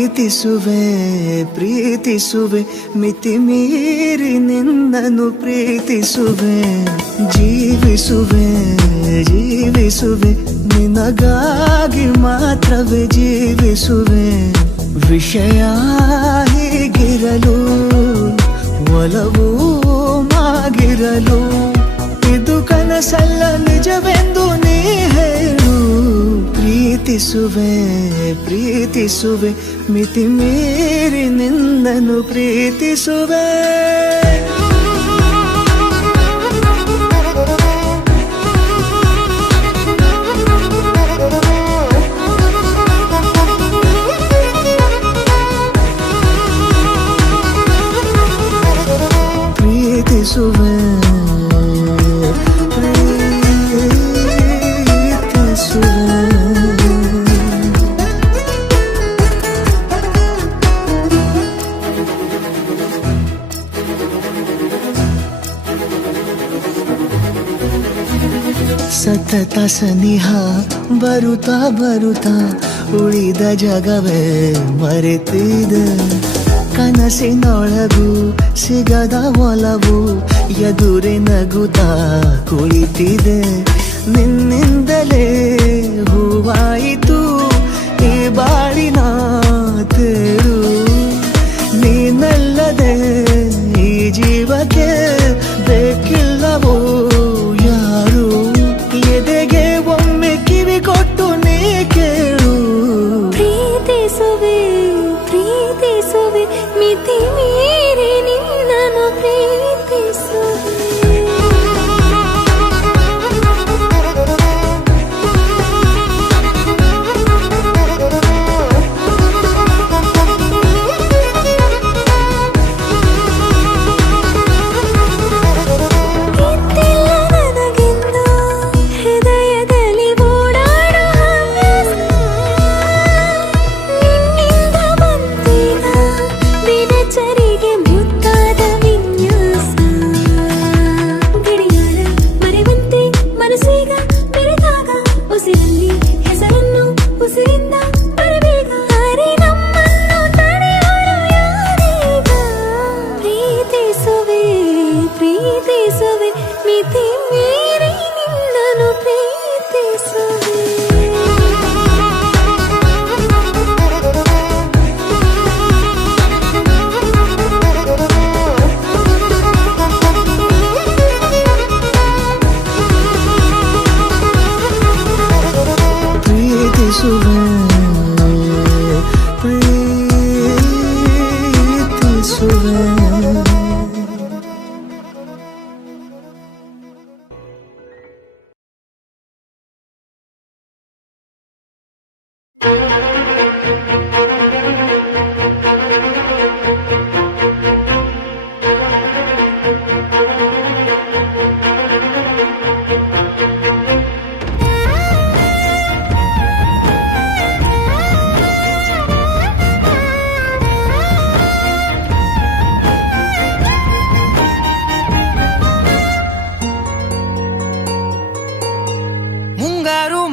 ಪ್ರೀತಿಸುವೆ ಪ್ರೀತಿಸುವೆ ಮಿತಿ ಮೀರಿ ನಿನ್ನನ್ನು ಪ್ರೀತಿಸುವೆ ಜೀವಿಸುವೆ ಜೀವಿಸುವೆ ನಿನಗಾಗಿ ಮಾತ್ರವೇ ಜೀವಿಸುವೆ ವಿಷಯ ಹೀಗಿರಲು ಒಲವು ಮಾಗಿರಲು ಇದು ಕನಸಲ್ಲ ನಿಜವೆಂದು ನೀ ಹೇಳು ಪ್ರೀತಿಸುವೆ ಪ್ರೀತಿಸುವೆ ಮಿತಿ ಮೀರಿ ನಿನ್ನನ್ನು ಪ್ರೀತಿಸುವೆ ಪ್ರೀತಿಸುವೆ ಸತತ ಸನಿಹ ಬರುತ್ತಾ ಬರುತ್ತಾ ಉಳಿದ ಜಗವೇ ಮರೆತಿದೆ ಕನಸಿನೊಳಗೂ ಸಿಗದ ಒಲವು ಎದುರೆ ನಗುತ್ತಾ ಕುಳಿತಿದೆ ನಿನ್ನಿಂದಲೇ ಹೂವಾಯಿತು ಈ ಬಾಳಿನ ತೇರು ನೀನಲ್ಲದೆ ಈ ಜೀವಕ್ಕೆ ಬೇಕಿಲ್ಲವೋ ಯಾರು ಎದೆಗೆ ಒಮ್ಮೆ ಕಿವಿ ಕೊಟ್ಟು ನೀ ಕೇಳು ಪ್ರೀತಿಸುವೆ ಪ್ರೀತಿಸುವೆ ಮಿತಿ ಮೀರಿ ನಿನ್ನನ್ನು ಪ್ರೀತಿಸುವೆ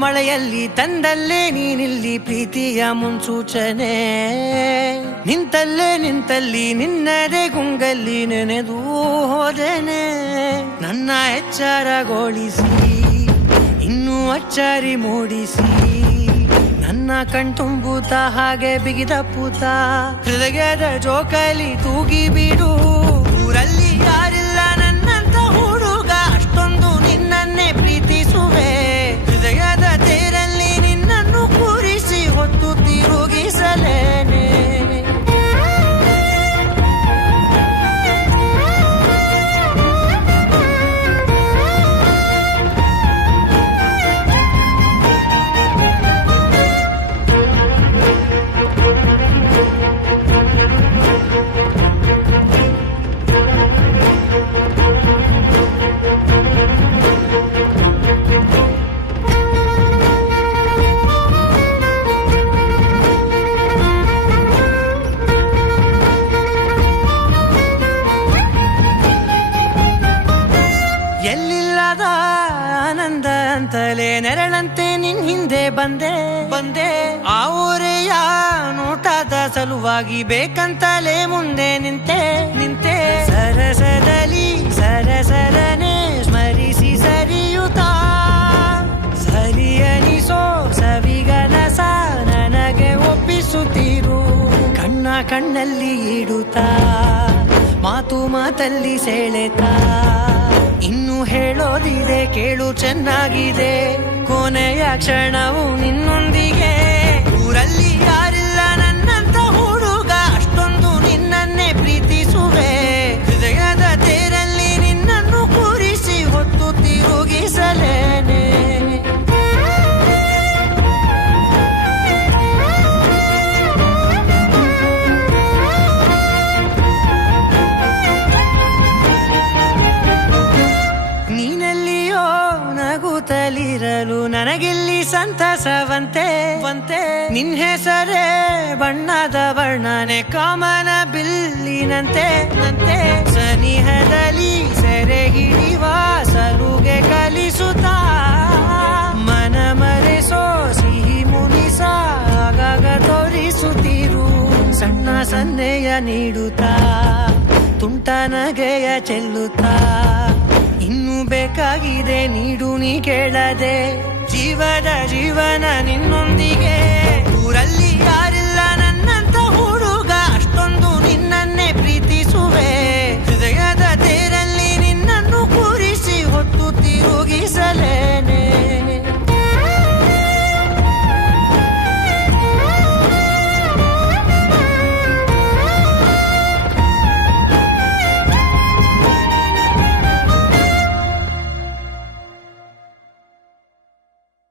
ಮಳೆಯಲ್ಲಿ ತಂದಲ್ಲೇ ನೀನಿಲ್ಲಿ ಪ್ರೀತಿಯ ಮುನ್ಸೂಚನೆ ನಿಂತಲ್ಲೇ ನಿಂತಲ್ಲಿ ನಿನ್ನದೇ ಗುಂಗಲ್ಲಿ ನೆನೆದು ಹೋದೆನೆ ನನ್ನ ಎಚ್ಚರಗೊಳಿಸಿ ಇನ್ನೂ ಅಚ್ಚರಿ ಮೂಡಿಸಿ ನನ್ನ ಕಣ್ತುಂಬುತ್ತ ಹಾಗೆ ಬಿಗಿದ ಪೂತ ಹೃದಯದ ಜೋಕಾಲಿ ತೂಗಿ ಬಿಡು ಊರಲ್ಲಿ ಯಾರಿಲ್ಲ ನನ್ನಂತ ಹುಡುಗ ಅಷ್ಟೊಂದು ನಿನ್ನನ್ನೇ ಪ್ರೀತಿಸುವೆ ಹೃದಯದ ತೇರಲ್ಲಿ ನಿನ್ನನ್ನು ಕೂರಿಸಿ ಹೊತ್ತು ತಿರುಗಿಸಲೇನೆ ಎಲ್ಲಿಲ್ಲದ ಆನಂದ ಅಂತಲೇ ನೆರಳಂತೆ ನಿನ್ ಹಿಂದೆ ಬಂದೆ ಆ ಊರೆಯ ನೋಟದ ಸಲುವಾಗಿ ಬೇಕಂತಲೇ ಮುಂದೆ ನಿಂತೆ ಸರಸದಲ್ಲಿ ಸರಸರನೆ ಸ್ಮರಿಸಿ ಸರಿಯುತ್ತಾ ಸರಿಯನಿಸೋ ಸವಿಗನಸ ನನಗೆ ಒಪ್ಪಿಸುತ್ತೀರು ಕಣ್ಣಲ್ಲಿ ಇಡುತ್ತಾ ಮಾತಲ್ಲಿ ಸೆಳೆತಾ ಇನ್ನು ಹೇಳೋದಿದೆ ಕೇಳು ಚೆನ್ನಾಗಿದೆ ಕೊನೆಯ ಕ್ಷಣವು ನಿನ್ನೊಂದಿಗೆ ಊರಲ್ಲಿ ಯಾರಿಲ್ಲ ನನ್ನಂತ ಹುಡುಗ ಅಷ್ಟೊಂದು ನಿನ್ನನ್ನೇ ಪ್ರೀತಿಸುವೆ ಹೃದಯದ ತೇರಲ್ಲಿ ನಿನ್ನನ್ನು ಕೂರಿಸಿ ಹೊತ್ತು ತಿರುಗಿಸಲೇನೆ ನಗುತ್ತಲಿರಲು ನನಗಿಲ್ಲಿ ಸಂತಸವಂತೆ ನಿನ್ ಹೆಸರೇ ಬಣ್ಣದ ವರ್ಣನೆ ಕಾಮನ ಬಿಲ್ಲಿನಂತೆ ಸನಿಹದಲ್ಲಿ ಸೆರೆ ಹಿಡಿಯುವ ಸಲುಗೆ ಕಲಿಸುತ್ತಾ ಮನ ಮರೆಸೋ ಸಿಹಿ ಮುನಿಸ ಆಗಾಗ ತೋರಿಸುತ್ತೀರು ಸಣ್ಣ ಸನ್ನೆಯ ನೀಡುತ್ತಾ ತುಂಟ ನಗೆಯ ಚೆಲ್ಲುತ್ತಾ ಇನ್ನು ಬೇಕಾಗಿದೆ ನೀಡು ನೀ ಕೇಳದೆ ಜೀವನ ನಿನ್ನೊಂದಿಗೆ ಊರಲ್ಲಿ ಯಾರಿಲ್ಲ